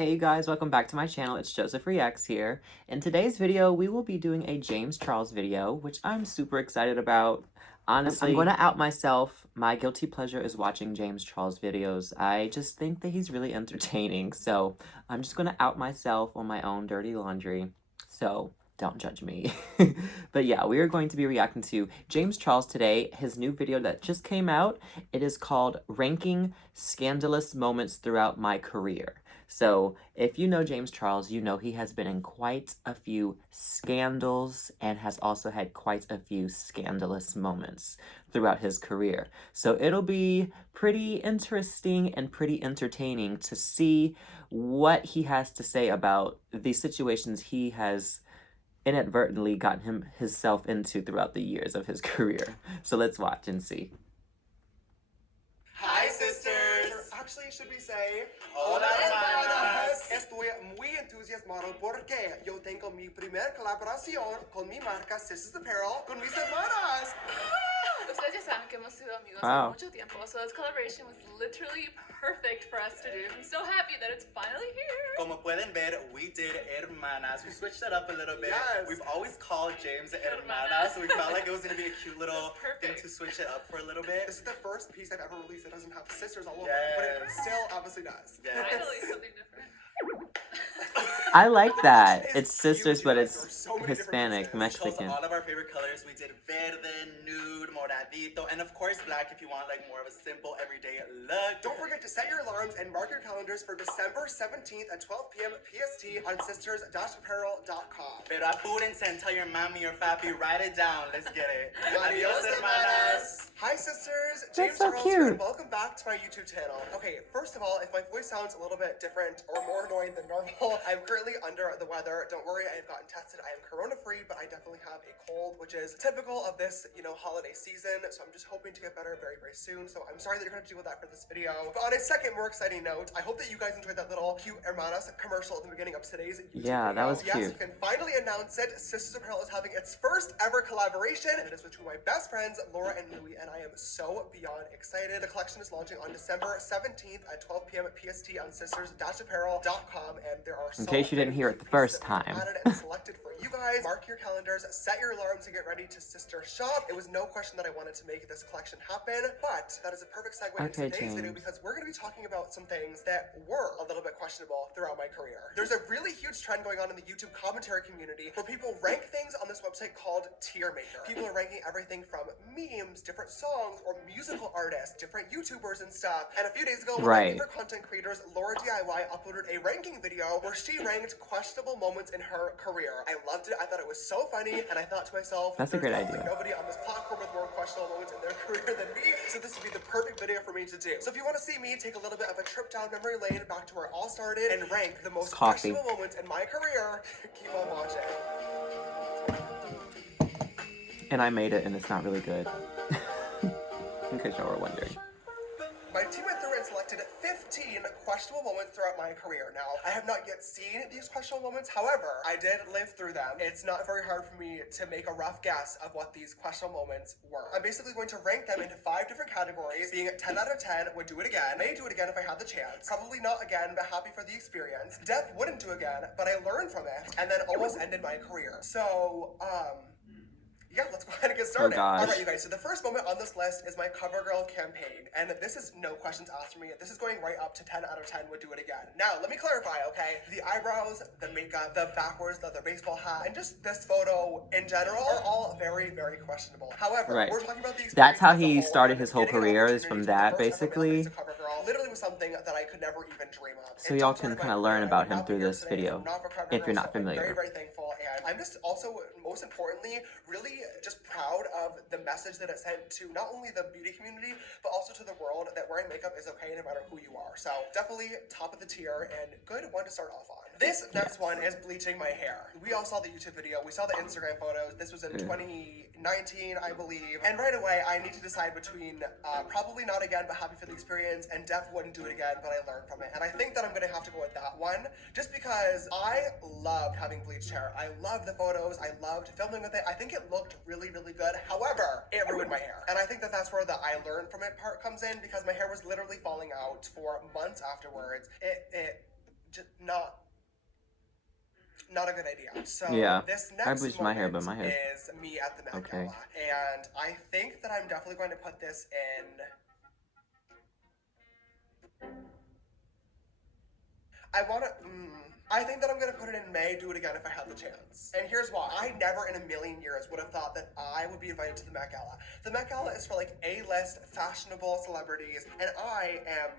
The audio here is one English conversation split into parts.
Hey you guys, welcome back to my channel. It's Joseph Reacts here. In today's video, we will be doing a James Charles video, which I'm super excited about. Honestly, I'm going to out myself. My guilty pleasure is watching James Charles videos. I just think that he's really entertaining, so I'm just going to out myself on my own dirty laundry. So don't judge me. But yeah, we are going to be reacting to James Charles today, his new video that just came out. It is called Ranking Scandalous Moments Throughout My Career. So, if you know James Charles, you know he has been in quite a few scandals and has also had quite a few scandalous moments throughout his career. So, it'll be pretty interesting and pretty entertaining to see what he has to say about the situations he has inadvertently gotten himself into throughout the years of his career. So, let's watch and see. Hi, sisters! Actually, should we say, Hola, hermanas! Estoy muy entusiasmado porque yo tengo mi primer colaboración con mi marca Sisters Apparel con mis hermanas. Ustedes ya saben que hemos sido amigos Wow. por mucho tiempo, so this collaboration was literally perfect for us to do. I'm so happy that it's finally here. Como pueden ver, we did hermanas. We switched it up a little bit. Yes. We've always called James hermanas, so we felt like it was going to be a cute little thing Perfect. to switch it up for a little bit. This is the first piece I've ever released that doesn't have sisters all over it, but it Yes. still obviously does. Yes. Finally, something different. I like that. It's It's sisters, cute, but you guys. it's There's so many different Hispanic, pieces. We chose Mexican. all of our favorite colors. We did verde, nude, moradito, and of course black if you want like more of a simple everyday look. Don't forget to set your alarms and mark your calendars for December 17th at 12 p.m. PST on sisters-apparel.com. Pero apúrense and tell your mommy or papi, write it down. Let's get it. Adios, hermanas. Hi, sisters. James so Charles cute. here, and welcome back to my YouTube channel. Okay, first of all, if my voice sounds a little bit different or more annoying than normal, I'm currently under the weather. Don't worry, I have gotten tested. I am corona-free, but I definitely have a cold, which is typical of this, holiday season. So I'm just hoping to get better very, very soon. So I'm sorry that you're going to have to deal with that for this video. But on a second, more exciting note, I hope that you guys enjoyed that little cute Hermanas commercial at the beginning of today's YouTube Yeah, that video. was Yes, cute. you can finally announce it. Sisters Apparel is having its first ever collaboration, and it is with two of my best friends, Laura and Louie, and I am so beyond excited. The collection is launching on December 17th at 12 p.m. PST on sisters-apparel.com, and there are In case you didn't hear it the first time. added and selected for you guys. Mark your calendars, set your alarms, and get ready to sister shop. It was no question that I wanted to make this collection happen, but that is a perfect segue into Okay, today's video James. because we're going to be talking about some things that were a little bit questionable throughout my career. There's a really huge trend going on in the YouTube commentary community where people rank things on this website called Tier Maker. People are ranking everything from memes, different songs, or musical artists, different YouTubers and stuff. And a few days ago, one of my Right. favorite content creators, Laura DIY, uploaded a ranking video where she ranked questionable moments in her career. I loved it. I thought it was so funny, and I thought to myself, That's a there's great definitely idea. nobody on this platform with more questionable moments in their career than me, so this would be the perfect video for me to do. So if you want to see me take a little bit of a trip down memory lane back to where it all started and rank the most Coffee. questionable moments in my career, keep on watching. And I made it, and it's not really good. In case y'all were wondering. My team went through and selected 15 questionable moments throughout my career. Now, I have not yet seen these questionable moments. However, I did live through them. It's not very hard for me to make a rough guess of what these questionable moments were. I'm basically going to rank them into 5 different categories, being 10 out of 10, would do it again. May do it again if I had the chance. Probably not again, but happy for the experience. Death wouldn't do again, but I learned from it, and then almost ended my career. So, yeah, let's go ahead and get started. gosh. Alright, you guys, so the first moment on this list is my CoverGirl campaign. And this is no questions asked for me. This is going right up to 10 out of 10 would do it again. Now, let me clarify, okay? The eyebrows, the makeup, the backwards, the baseball hat, and just this photo in general are all very, very questionable. However, Right. we're talking about the experience That's how as a he whole, started and his whole getting an career, is opportunity from to that, first ever basically. release a CoverGirl literally was something that I could never even dream of. So It y'all jumpstarted can my kinda career, learn and about I'm him now through here this today video, not for CoverGirl, if you're not so I'm familiar. very, very thankful, and I'm just also, most importantly, really just proud of the message that it sent to not only the beauty community, but also to the world that wearing makeup is okay no matter who you are. So definitely top of the tier and good one to start off on. This next one is bleaching my hair. We all saw the YouTube video. We saw the Instagram photos. This was in 2019, I believe. And right away, I need to decide between probably not again, but happy for the experience, and Def wouldn't do it again, but I learned from it. And I think that I'm going to have to go with that one, just because I loved having bleached hair. I loved the photos. I loved filming with it. I think it looked really, really good. However, it ruined my hair. And I think that that's where the I learned from it part comes in, because my hair was literally falling out for months afterwards. It just not a good idea. So Yeah, this I next bleached my hair, but moment my hair. is me at the Met Okay. Gala. And I think that I'm definitely going to put this in... I think that I'm gonna put it in May, do it again if I had the chance. And here's why. I never in a million years would have thought that I would be invited to the Met Gala. The Met Gala is for like A-list fashionable celebrities, and I am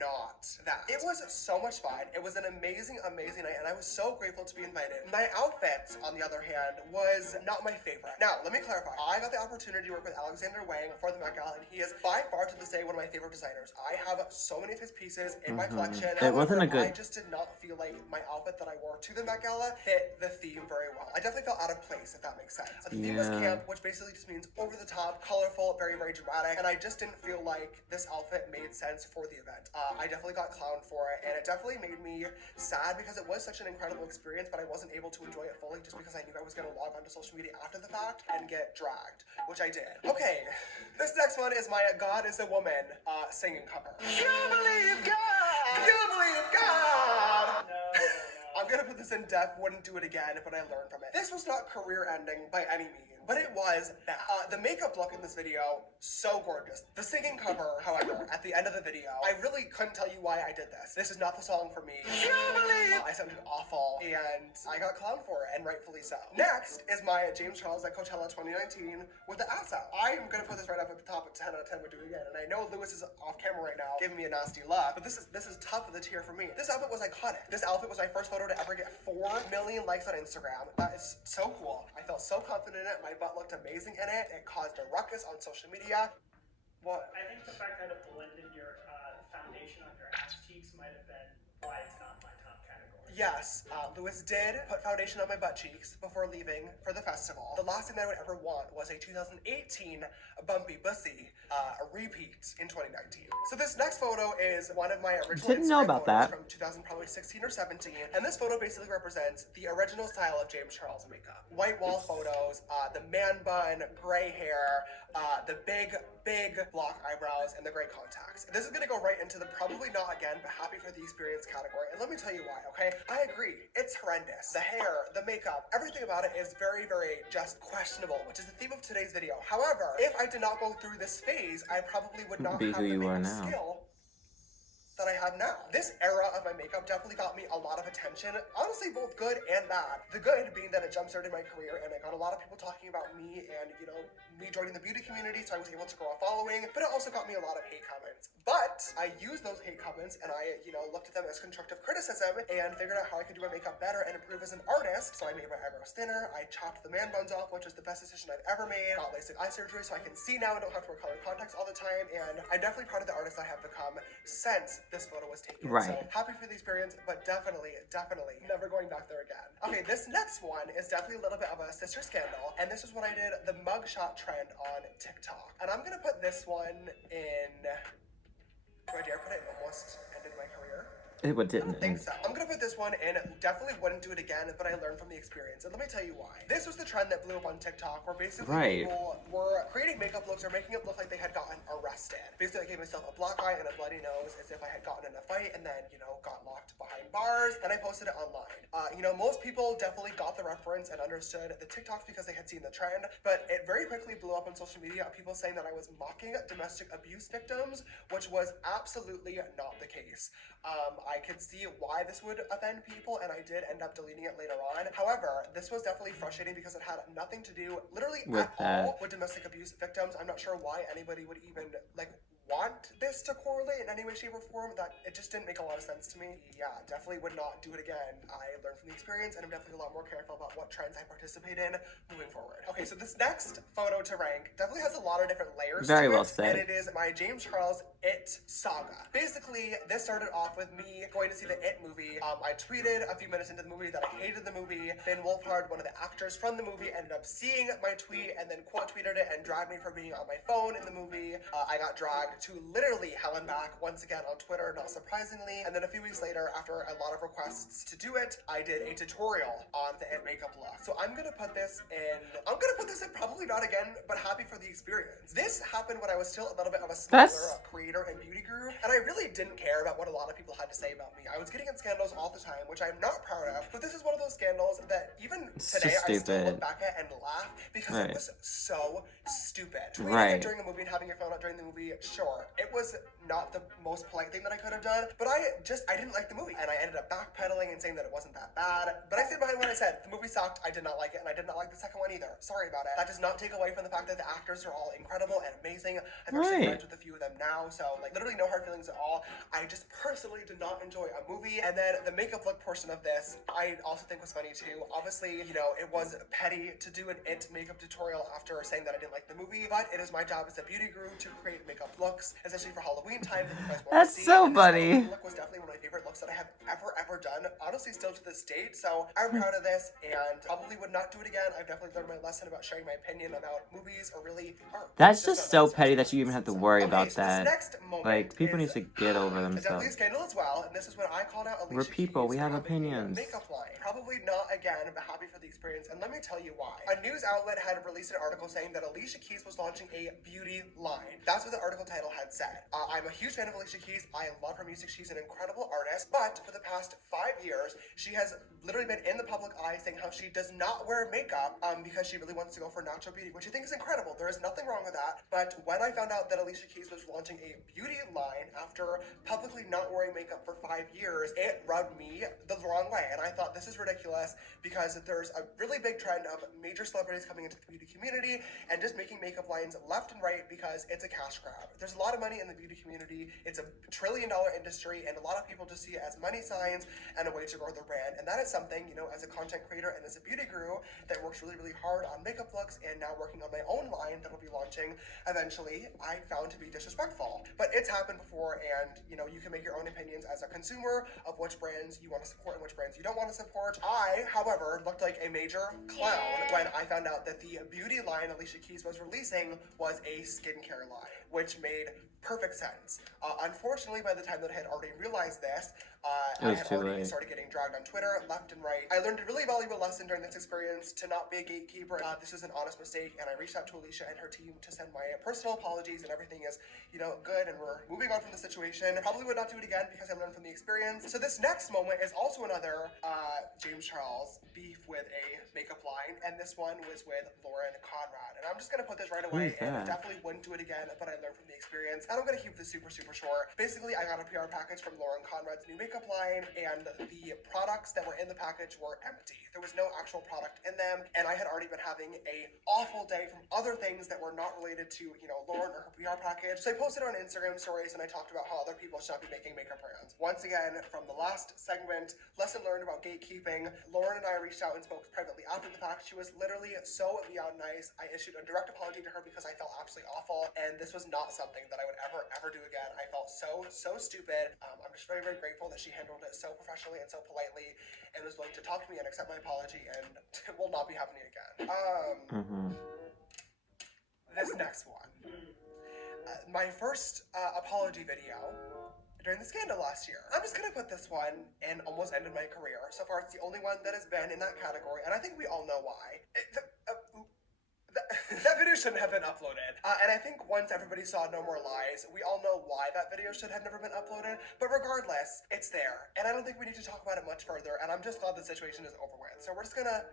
not that. It was so much fun. It was an amazing, amazing night, and I was so grateful to be invited. My outfit, on the other hand, was not my favorite. Now, let me clarify. I got the opportunity to work with Alexander Wang for the Met Gala, and he is by far to this day one of my favorite designers. I have so many of his pieces in my collection. It wasn't a good... I just did not feel like my outfit that I wore to the Met Gala fit the theme very well. I definitely felt out of place, if that makes sense. The theme was camp, which basically just means over the top, colorful, very, very dramatic, and I just didn't feel like this outfit made sense for the event. I definitely got clowned for it, and it definitely made me sad because it was such an incredible experience, but I wasn't able to enjoy it fully just because I knew I was going to log onto social media after the fact and get dragged, which I did. Okay, this next one is my God is a Woman singing cover. You believe God! You believe God! I'm gonna put this in depth, wouldn't do it again, but I learned from it. This was not career ending by any means, but it was bad. The makeup look in this video, so gorgeous. The singing cover, however, at the end of the video, I really couldn't tell you why I did this. This is not the song for me. I sounded awful, and I got clowned for it, and rightfully so. Next is my James Charles at Coachella 2019 with the ass out. I'm gonna put this right up at the top at 10 out of 10 would do it again, and I know Lewis is off camera right now, giving me a nasty look, but this is top of the tier for me. This outfit was iconic. This outfit was my first photo to ever get 4 million likes on Instagram. That is so cool. I felt so confident in it. My butt looked amazing in it. It caused a ruckus on social media. What? I think the fact that it blended your foundation on your ass cheeks might have been why it's not my top category. Yes, Lewis did put foundation on my butt cheeks before leaving for the festival. The last thing that I would ever want was a 2018 Bumpy Bussy repeat in 2019. So this next photo is one of my original Didn't know Instagram about photos that. from 2016 or 17, and this photo basically represents the original style of James Charles makeup. White wall photos, the man bun, gray hair, the big block eyebrows, and the gray contacts. This is gonna go right into the probably not again, but happy for the experience category. And let me tell you why, okay? I agree, it's horrendous. The hair, the makeup, everything about it is very, very just questionable, which is the theme of today's video. However, if I did not go through this phase, I probably would not Be have who the you are makeup now. skill that I have now. This era of my makeup definitely got me a lot of attention, honestly both good and bad. The good being that it jump-started my career and I got a lot of people talking about me and, you know, me joining the beauty community, so I was able to grow a following, but it also got me a lot of hate comments. But I used those hate comments and I, you know, looked at them as constructive criticism and figured out how I could do my makeup better and improve as an artist. So I made my eyebrows thinner, I chopped the man buns off, which was the best decision I've ever made, got LASIK eye surgery so I can see now and don't have to wear colored contacts all the time, and I'm definitely proud of the artist I have become since this photo was taken. Right. So happy for the experience, but definitely never going back there again. Okay, this next one is definitely a little bit of a sister scandal, and this is what I did, the mugshot trend on TikTok. And I'm gonna put this one in... Do I dare put it in almost ended my career? It I didn't. don't think so. I'm gonna put this one in. Definitely wouldn't do it again, but I learned from the experience. And let me tell you why. This was the trend that blew up on TikTok, where basically people were creating makeup looks or making it look like they had gotten arrested. Basically, I gave myself a black eye and a bloody nose as if I had gotten in a fight and then, you know, got locked behind bars. And I posted it online. You know, most people definitely got the reference and understood the TikToks because they had seen the trend, but it very quickly blew up on social media of people saying that I was mocking domestic abuse victims, which was absolutely not the case. I could see why this would offend people, and I did end up deleting it later on. However, this was definitely frustrating because it had nothing to do, literally at all, with domestic abuse victims. I'm not sure why anybody would even, like, want this to correlate in any way, shape, or form. That it just didn't make a lot of sense to me. Yeah, definitely would not do it again. I learned from the experience, and I'm definitely a lot more careful about what trends I participate in moving forward. Okay, so this next photo to rank definitely has a lot of different layers to it, Very well said. and it is my James Charles It saga. Basically, this started off with me going to see the It movie. I tweeted a few minutes into the movie that I hated the movie. Finn Wolfhard, one of the actors from the movie, ended up seeing my tweet and then quote tweeted it and dragged me for being on my phone in the movie. I got dragged to literally hell and back once again on Twitter, not surprisingly. And then a few weeks later, after a lot of requests to do it, I did a tutorial on the it makeup look. So I'm gonna put this in probably not again, but happy for the experience. This happened when I was still a little bit of a smaller creator and beauty guru, and I really didn't care about what a lot of people had to say about me. I was getting in scandals all the time, which I'm not proud of, but this is one of those scandals that even today I still look back at and laugh because it was so stupid. Tweeting it during a movie and having your phone out during the movie, sure, it was not the most polite thing that I could have done, but I didn't like the movie, and I ended up backpedaling and saying that it wasn't that bad, but I stood behind what I said. The movie sucked, I did not like it, and I did not like the second one either. Sorry about it. That does not take away from the fact that the actors are all incredible and amazing. I'm actually friends with a few of them now, so like literally no hard feelings at all. I just personally did not enjoy a movie. And then the makeup look portion of this, I also think was funny too. Obviously, you know, it was petty to do an it makeup tutorial after saying that I didn't like the movie, but it is my job as a beauty guru to create makeup looks, especially for Halloween time that you guys want to see. So and funny. This look was definitely one of my favorite looks that I have ever done, honestly still to this date, so I'm proud of this and probably would not do it again. I've definitely learned my lesson about sharing my opinion about movies or really art. That's just so petty that you even have to worry about so that. This next moment like, people need to get over definitely themselves. a scandal as well, and this is when I called out Alicia We're people, Keys we have for having a opinions. makeup line. Probably not again, but happy for the experience, and let me tell you why. A news outlet had released an article saying that Alicia Keys was launching a beauty line. That's what the article title had said. I'm a huge fan of Alicia Keys. I love her music. She's an incredible artist, but for the past 5 years, she has literally been in the public eye saying how she does not wear makeup because she really wants to go for natural beauty, which I think is incredible. There is nothing wrong with that, but when I found out that Alicia Keys was launching a beauty line after publicly not wearing makeup for 5 years, it rubbed me the wrong way, and I thought this is ridiculous because there's a really big trend of major celebrities coming into the beauty community and just making makeup lines left and right because it's a cash grab. There's a lot of money in the beauty community. It's a $1 trillion industry, and a lot of people just see it as money signs and a way to grow their brand, and that is something, you know, as a content creator and as a beauty guru that works really hard on makeup looks and now working on my own line that will be launching eventually, I found to be disrespectful. But it's happened before, and you know, you can make your own opinions as a consumer of which brands you want to support and which brands you don't want to support. I, however, looked like a major clown when I found out that the beauty line Alicia Keys was releasing was a skincare line, which made perfect sense. Unfortunately, by the time that I had already realized this, I had already started getting dragged on Twitter left and right. I learned a really valuable lesson during this experience to not be a gatekeeper. This was an honest mistake, and I reached out to Alicia and her team to send my personal apologies, and everything is, you know, good, and we're moving on from the situation. Probably would not do it again because I learned from the experience. So this next moment is also another James Charles beef with a makeup line, and this one was with Lauren Conrad. And I'm just gonna put this right away, and I definitely wouldn't do it again, but I learned from the experience. And I'm gonna keep this super short. Basically, I got a PR package from Lauren Conrad's new makeup line, and the products that were in the package were empty. There was no actual product in them, and I had already been having a awful day from other things that were not related to, you know, Lauren or her PR package. So I posted on Instagram stories, and I talked about how other people should not be making makeup brands. Once again, from the last segment, lesson learned about gatekeeping. Lauren and I reached out and spoke privately after the fact. She was literally so beyond nice. I issued a direct apology to her because I felt absolutely awful, and this was not something that I would ever do again. I felt so stupid. I'm just very grateful that she handled it so professionally and so politely and was willing to talk to me and accept my apology, and it will not be happening again. This next one. My first apology video during the scandal last year. I'm just gonna put this one and almost ended my career. So far, it's the only one that has been in that category, and I think we all know why. That video shouldn't have been uploaded. And I think once everybody saw No More Lies, we all know why that video should have never been uploaded. But regardless, it's there. And I don't think we need to talk about it much further. And I'm just glad the situation is over with. So we're just gonna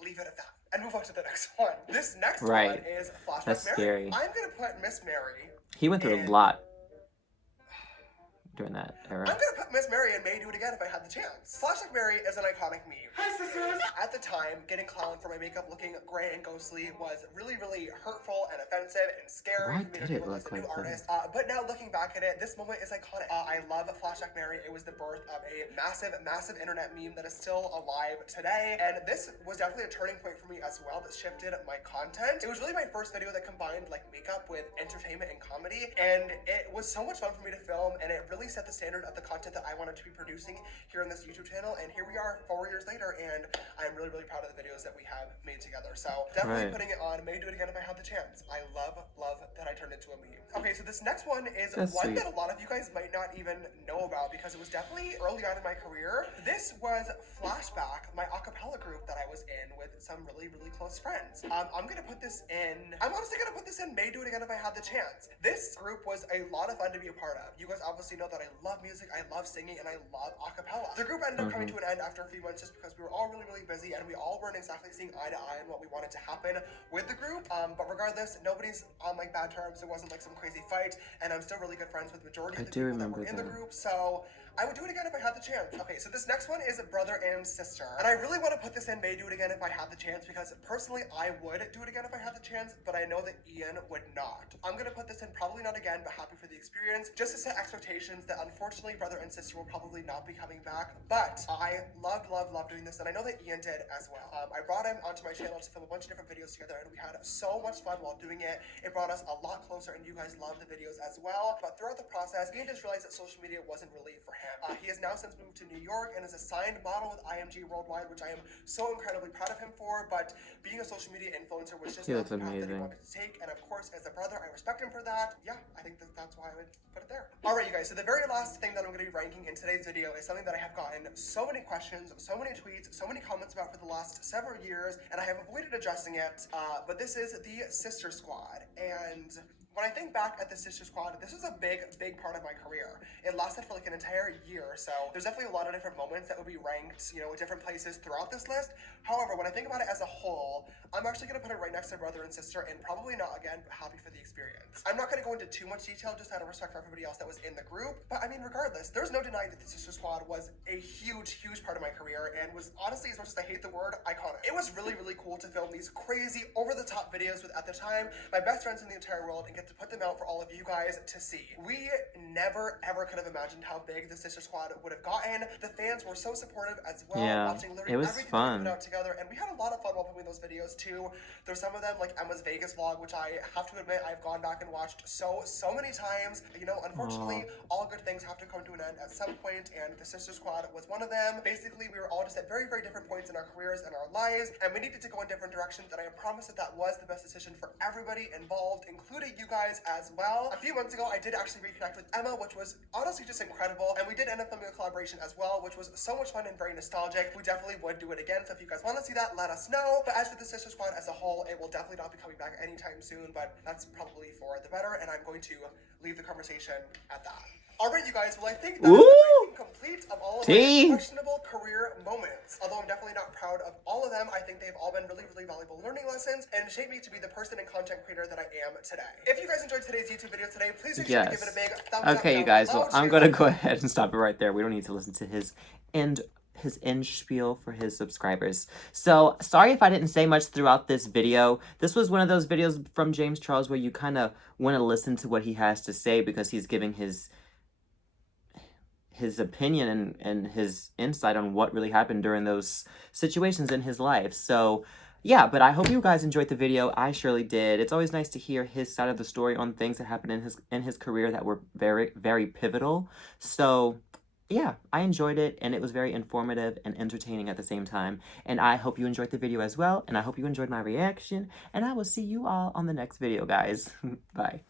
leave it at that and move on to the next one. This next one is Flashback That's Mary. scary. I'm gonna put Miss Mary. He went through a lot during that era. I'm gonna put Miss Mary and may do it again if I had the chance. Flashback Mary is an iconic meme. Hi, sisters! At the time, getting clowned for my makeup looking gray and ghostly was really hurtful and offensive and scary. Why did it look like that? But now looking back at it, this moment is iconic. I love Flashback Mary. It was the birth of a massive internet meme that is still alive today. And this was definitely a turning point for me as well that shifted my content. It was really my first video that combined like makeup with entertainment and comedy. And it was so much fun for me to film, and it really really set the standard of the content that I wanted to be producing here on this YouTube channel. And here we are 4 years later, and I'm really, really proud of the videos that we have made together. So definitely putting it on. May do it again if I had the chance. I love that I turned into a meme. Okay, so this next one is one that a lot of you guys might not even know about because it was definitely early on in my career. This was Flashback, my a cappella group that I was in with some really, really close friends. I'm honestly gonna put this in May Do It Again If I Had the Chance. This group was a lot of fun to be a part of. You guys obviously know that I love music, I love singing, and I love a cappella. The group ended up coming to an end after a few months just because we were all really, really busy and we all weren't exactly seeing eye to eye on what we wanted to happen with the group. But regardless, nobody's on like bad terms. It wasn't like some crazy fight, and I'm still really good friends with the majority of the people that were in the group. So I would do it again if I had the chance. Okay, so this next one is brother and sister. And I really want to put this in May Do It Again If I Had the Chance because personally I would do it again if I had the chance, but I know that Ian would not. I'm going to put this in probably not again, but happy for the experience, just to set expectations that unfortunately brother and sister will probably not be coming back. But I loved doing this, and I know that Ian did as well. I brought him onto my channel to film a bunch of different videos together, and we had so much fun while doing it. It brought us a lot closer, and you guys loved the videos as well. But throughout the process, Ian just realized that social media wasn't really for him. He has now since moved to New York and is a signed model with IMG Worldwide, which I am so incredibly proud of him for. But being a social media influencer was just not the path that he wanted to take. And of course, as a brother, I respect him for that. Yeah, I think that's why I would put it there. All right, you guys. So the very last thing that I'm going to be ranking in today's video is something that I have gotten so many questions, so many tweets, so many comments about for the last several years, and I have avoided addressing it. But this is the Sister Squad. And when I think back at the Sister Squad, this was a big part of my career. It lasted for like an entire year, so there's definitely a lot of different moments that would be ranked, you know, at different places throughout this list. However, when I think about it as a whole, I'm actually going to put it right next to brother and sister, and probably not again, but happy for the experience. I'm not going to go into too much detail just out of respect for everybody else that was in the group, but I mean, regardless, there's no denying that the Sister Squad was a huge part of my career, and was honestly, as much as I hate the word, iconic. It was really cool to film these crazy, over-the-top videos with, at the time, my best friends in the entire world, and get to put them out for all of you guys to see. We never ever could have imagined how big the Sister Squad would have gotten. The fans were so supportive as well, watching literally everything that we put out together, and we had a lot of fun while filming those videos too. There's some of them like Emma's Vegas vlog, which I have to admit I've gone back and watched so many times. You know, unfortunately, all good things have to come to an end at some point, and the Sister Squad was one of them. Basically, we were all just at very different points in our careers and our lives, and we needed to go in different directions, and I promise that was the best decision for everybody involved, including you guys as well. A few months ago, I did actually reconnect with Emma, which was honestly just incredible, and we did end up filming a collaboration as well, which was so much fun and very nostalgic. We definitely would do it again, so if you guys want to see that, let us know. But as for the Sister Squad as a whole, it will definitely not be coming back anytime soon, but that's probably for the better, and I'm going to leave the conversation at that. Alright, you guys, well, I think that is the ranking complete of all of my questionable career moments. Although I'm definitely not proud of all of them, I think they've all been really valuable learning lessons and shaped me to be the person and content creator that I am today. If you guys enjoyed today's YouTube video today, please make sure to give it a big thumbs up. Okay, you guys, well, I'm gonna go ahead and stop it right there. We don't need to listen to his end spiel for his subscribers. So sorry if I didn't say much throughout this video. This was one of those videos from James Charles where you kind of want to listen to what he has to say because he's giving his opinion and his insight on what really happened during those situations in his life. So yeah, but I hope you guys enjoyed the video. I surely did. It's always nice to hear his side of the story on things that happened in his career that were very pivotal. So yeah, I enjoyed it, and it was very informative and entertaining at the same time. And I hope you enjoyed the video as well, and I hope you enjoyed my reaction, and I will see you all on the next video, guys. Bye.